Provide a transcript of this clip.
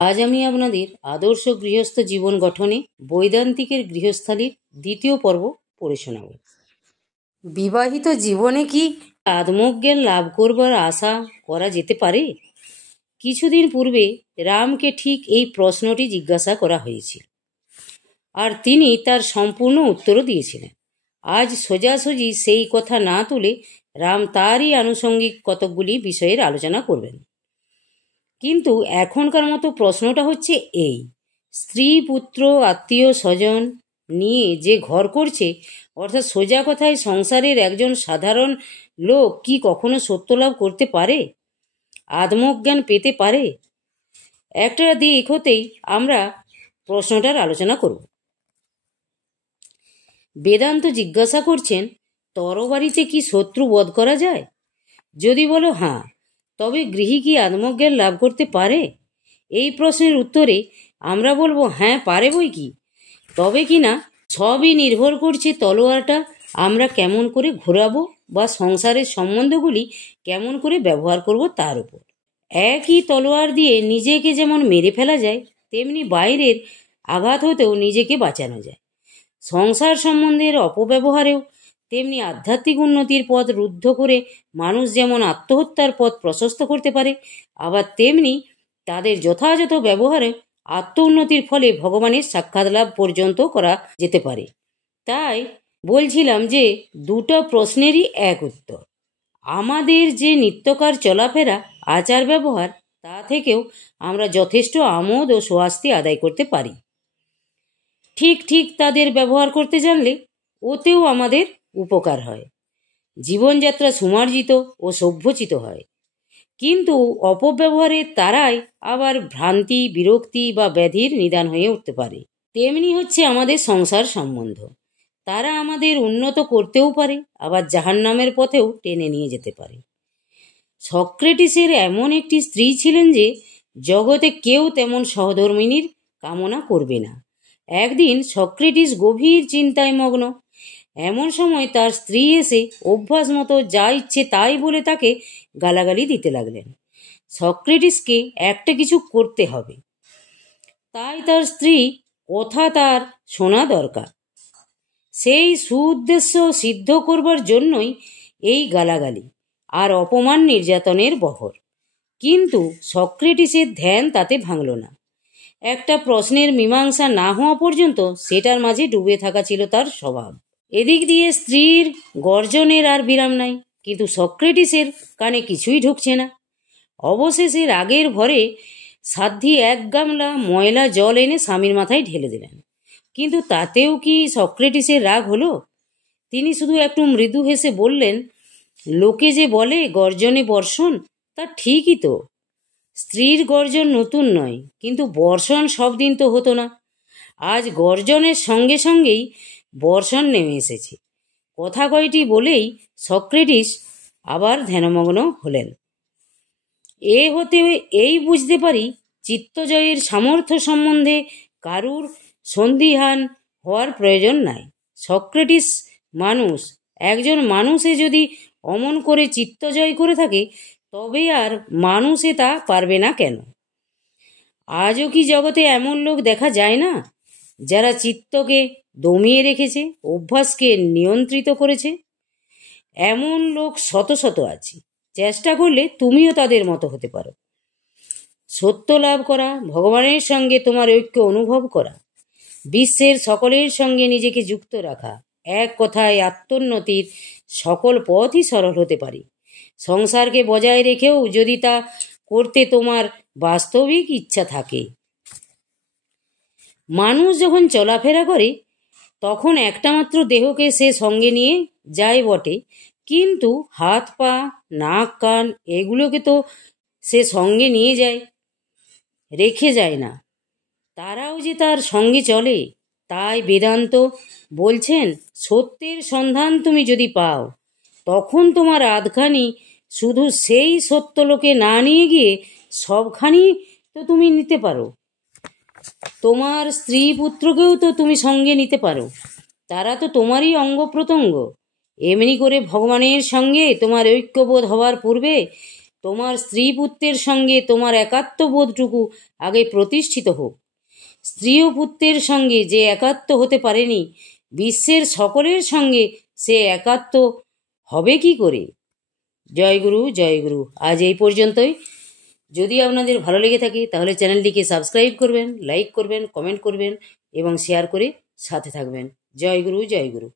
আজ আমি আপনাদের আদর্শ গৃহস্থ জীবন গঠনে বৈদান্তিকের গৃহস্থালির দ্বিতীয় পর্ব পড়ে শোনাব। বিবাহিত জীবনে কি আত্মজ্ঞান লাভ করবার আশা করা যেতে পারে? কিছুদিন পূর্বে রামকে ঠিক এই প্রশ্নটি জিজ্ঞাসা করা হয়েছিল, আর তিনি তার সম্পূর্ণ উত্তরও দিয়েছিলেন। আজ সোজাসুজি সেই কথা না তুলে রাম তারই আনুষঙ্গিক কতকগুলি বিষয়ের আলোচনা করবেন। কিন্তু এখনকার মতো প্রশ্নটা হচ্ছে এই: স্ত্রী, পুত্র, আত্মীয় স্বজন নিয়ে যে ঘর করছে, অর্থাৎ সোজা কথায় সংসারের একজন সাধারণ লোক কি কখনো সত্যলাভ করতে পারে, আত্মজ্ঞান পেতে পারে? একটা দিক হতেই আমরা প্রশ্নটার আলোচনা করব। বেদান্ত জিজ্ঞাসা করছেন, তরবারিতে কি শত্রু বধ করা যায়? যদি বলো হ্যাঁ, তবে গৃহী কি আত্মজ্ঞান লাভ করতে পারে? এই প্রশ্নের উত্তরে আমরা বলবো হ্যাঁ, পারে বই কি। তবে কি না, সবই নির্ভর করছে তলোয়ারটা আমরা কেমন করে ঘোরাবো বা সংসারের সম্বন্ধগুলি কেমন করে ব্যবহার করব তার উপর। একই তলোয়ার দিয়ে নিজেকে যেমন মেরে ফেলা যায়, তেমনি বাইরের আঘাত হতেও নিজেকে বাঁচানো যায়। সংসার সম্বন্ধের অপব্যবহারেও তেমনি আধ্যাত্মিক উন্নতির পথ রুদ্ধ করে মানুষ যেমন আত্মহত্যার পথ প্রশস্ত করতে পারে, আবার তেমনি তাদের যথাযথ ব্যবহারে আত্ম উন্নতির ফলে ভগবানের সাক্ষাৎ লাভ পর্যন্ত করা যেতে পারে। তাই বলছিলাম যে দুটো প্রশ্নেরই এক উত্তর। আমাদের যে নিত্যকার চলাফেরা, আচার ব্যবহার, তা থেকেও আমরা যথেষ্ট আমোদ ও স্বস্তি আদায় করতে পারি। ঠিক ঠিক তাদের ব্যবহার করতে জানলে ওতেও আমাদের উপকার হয়, জীবনযাত্রা সুমার্জিত ও সভ্যচিত হয়। কিন্তু অপব্যবহারের তারাই আবার ভ্রান্তি, বিরক্তি বা ব্যাধির নিদান হয়ে উঠতে পারে। তেমনি হচ্ছে আমাদের সংসার সম্বন্ধ। তারা আমাদের উন্নত করতেও পারে, আবার জাহান্নামের পথেও টেনে নিয়ে যেতে পারে। সক্রেটিসের এমন একটি স্ত্রী ছিলেন যে জগতে কেউ তেমন সহধর্মিণীর কামনা করবে না। একদিন সক্রেটিস গভীর চিন্তায় মগ্ন। এমন সময় তার স্ত্রী এসে অভ্যাস মতো যা ইচ্ছে তাই বলে তাকে গালাগালি দিতে লাগলেন। সক্রেটিসকে একটা কিছু করতে হবে, তাই তার স্ত্রী কথা তার শোনা দরকার। সেই সুউদ্দেশ্য সিদ্ধ করবার জন্যই এই গালাগালি আর অপমান নির্যাতনের বহর। কিন্তু সক্রেটিসের ধ্যান তাতে ভাঙল না। একটা প্রশ্নের মীমাংসা না হওয়া পর্যন্ত সেটার মাঝে ডুবে থাকা ছিল তার স্বভাব। এদিক দিয়ে স্ত্রীর গর্জনের আর বিরাম নাই, কিন্তু সক্রেটিসের কানে কিছুই ঢুকছে না। অবশেষে রাগের ভরে সাধ্বী এক গামলা ময়লা জল এনে স্বামীর মাথায় ঢেলে দিলেন। কিন্তু তাতেও কি সক্রেটিসের রাগ হলো? তিনি শুধু একটু মৃদু হেসে বললেন, লোকে যে বলে গর্জনে বর্ষণ, তা ঠিকই তো। স্ত্রীর গর্জন নতুন নয়, কিন্তু বর্ষণ সব দিন তো হতো না। আজ গর্জনের সঙ্গে সঙ্গেই বর্ষণ নেমে এসেছে। কথা কয়টি বলেই সক্রেটিস আবার ধ্যানমগ্ন হলেন। এ হতে এই বুঝতে পারি, চিত্তজয়ের সামর্থ্য সম্বন্ধে কারুর সন্দিহান হওয়ার প্রয়োজন নাই। সক্রেটিস মানুষ। একজন মানুষে যদি অমন করে চিত্তজয় করে থাকে, তবে আর মানুষে তা পারবে না কেন? আজও কি জগতে এমন লোক দেখা যায় না, যারা চিত্তকে দমিয়ে রেখেছে, অভ্যাসকে নিয়ন্ত্রিত করেছে? এমন লোক শত শত আছে। চেষ্টা করলে তুমিও তাদের মতো হতে পারো। সত্য লাভ করা, ভগবানের সঙ্গে তোমার ঐক্য অনুভব করা, বিশ্বের সকলের সঙ্গে নিজেকে যুক্ত রাখা, এক কথায় আত্মোন্নতির সকল পথই সরল হতে পারে। সংসারকে বজায় রেখেও যদি তা করতে তোমার বাস্তবিক ইচ্ছা থাকে। মানুষ যখন চলাফেরা করে, তখন একটা মাত্র দেহকে সে সঙ্গে নিয়ে যায় বটে, কিন্তু হাত, পা, নাক, কান এগুলোকে তো সে সঙ্গে নিয়ে যায়, রেখে যায় না। তারাও যে তার সঙ্গে চলে। তাই বেদান্ত বলছেন, সত্যের সন্ধান তুমি যদি পাও, তখন তোমার আধখানি শুধু সেই সত্যলোকে না নিয়ে গিয়ে সবখানি তো তুমি নিতে পারো। তোমার স্ত্রী, পুত্রকেও তো তুমি সঙ্গে নিতে পারো, তারা তো তোমারই অঙ্গ প্রত্যঙ্গ। এমনি করে ভগবানের সঙ্গে তোমার ঐক্যবোধ হওয়ার পূর্বে তোমার স্ত্রী পুত্রের সঙ্গে তোমার একাত্মবোধটুকু আগে প্রতিষ্ঠিত হোক। স্ত্রী ও পুত্রের সঙ্গে যে একাত্ম হতে পারেনি, বিশ্বের সকলের সঙ্গে সে একাত্ম হবে কি করে? জয়গুরু, জয়গুরু। আজ এই পর্যন্তই। যদি আপনাদের ভালো লেগে থাকে তাহলে চ্যানেলটিকে সাবস্ক্রাইব করবেন, লাইক করবেন, কমেন্ট করবেন এবং শেয়ার করে সাথে থাকবেন। জয়গুরু, জয়গুরু।